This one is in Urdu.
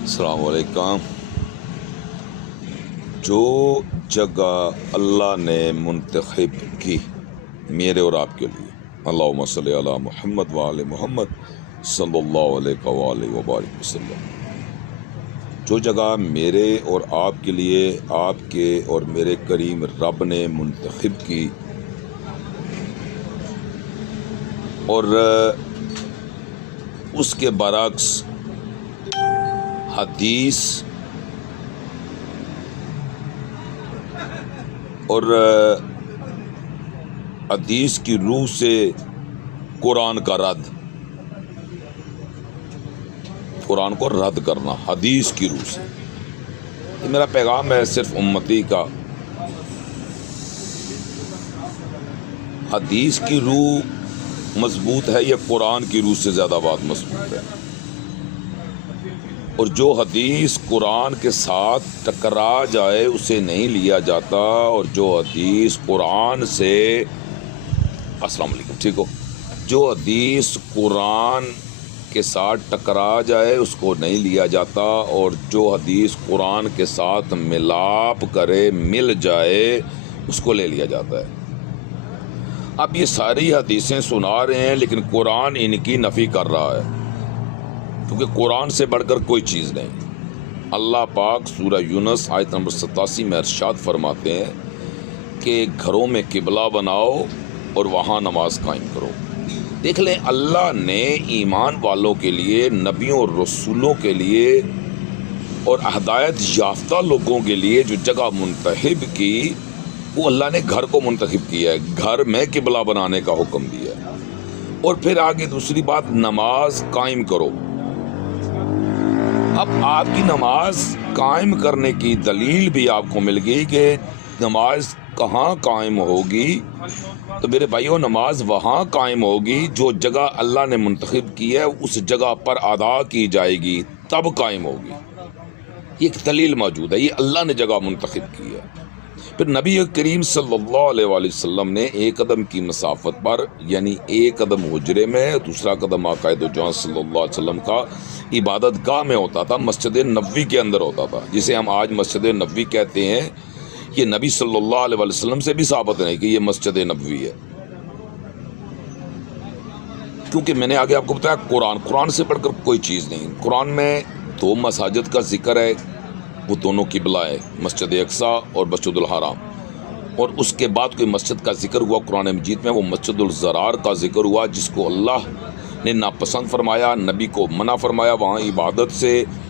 السلام علیکم۔ جو جگہ اللہ نے منتخب کی میرے اور آپ کے لیے، اللہم صلی علی محمد وآل محمد صلی اللہ علیہ وآلہ وبارک وسلم، جو جگہ میرے اور آپ کے لیے آپ کے اور میرے کریم رب نے منتخب کی، اور اس کے برعکس حدیث اور حدیث کی روح سے قرآن کا رد، قرآن کو رد کرنا حدیث کی روح سے، یہ میرا پیغام ہے صرف امتی کا۔ حدیث کی روح مضبوط ہے یا قرآن کی روح سے زیادہ بات مضبوط ہے؟ اور جو حدیث قرآن کے ساتھ ٹکرا جائے اسے نہیں لیا جاتا، اور جو حدیث قرآن سے السلام علیکم ٹھیک ہو، جو حدیث قرآن کے ساتھ ٹکرا جائے اس کو نہیں لیا جاتا، اور جو حدیث قرآن کے ساتھ ملاپ کرے مل جائے اس کو لے لیا جاتا ہے۔ اب یہ ساری حدیثیں سنا رہے ہیں لیکن قرآن ان کی نفی کر رہا ہے، کیونکہ قرآن سے بڑھ کر کوئی چیز نہیں۔ اللہ پاک سورہ یونس آیت نمبر 87 میں ارشاد فرماتے ہیں کہ گھروں میں قبلہ بناؤ اور وہاں نماز قائم کرو۔ دیکھ لیں، اللہ نے ایمان والوں کے لیے، نبیوں اور رسولوں کے لیے اور ہدایت یافتہ لوگوں کے لیے جو جگہ منتخب کی، وہ اللہ نے گھر کو منتخب کیا ہے، گھر میں قبلہ بنانے کا حکم دیا ہے۔ اور پھر آگے دوسری بات، نماز قائم کرو۔ اب آپ کی نماز قائم کرنے کی دلیل بھی آپ کو مل گئی کہ نماز کہاں قائم ہوگی، تو میرے بھائیوں نماز وہاں قائم ہوگی جو جگہ اللہ نے منتخب کی ہے، اس جگہ پر ادا کی جائے گی تب قائم ہوگی۔ یہ ایک دلیل موجود ہے، یہ اللہ نے جگہ منتخب کی ہے۔ پھر نبی کریم صلی اللہ علیہ وآلہ وسلم نے ایک قدم کی مسافت پر، یعنی ایک قدم حجرے میں، دوسرا قدم آقائے دو جہاں صلی اللہ علیہ وسلم کا عبادت گاہ میں ہوتا تھا، مسجد نبوی کے اندر ہوتا تھا، جسے ہم آج مسجد نبوی کہتے ہیں۔ یہ نبی صلی اللہ علیہ وآلہ وسلم سے بھی ثابت نہیں کہ یہ مسجد نبوی ہے، کیونکہ میں نے آگے آپ کو بتایا قرآن سے بڑھ کر کوئی چیز نہیں۔ قرآن میں 2 مساجد کا ذکر ہے، وہ دونوں قبلہ ہے، مسجد اقصی اور مسجد الحرام، اور اس کے بعد کوئی مسجد کا ذکر ہوا قرآن مجید میں، وہ مسجد الزرار کا ذکر ہوا، جس کو اللہ نے ناپسند فرمایا، نبی کو منع فرمایا وہاں عبادت سے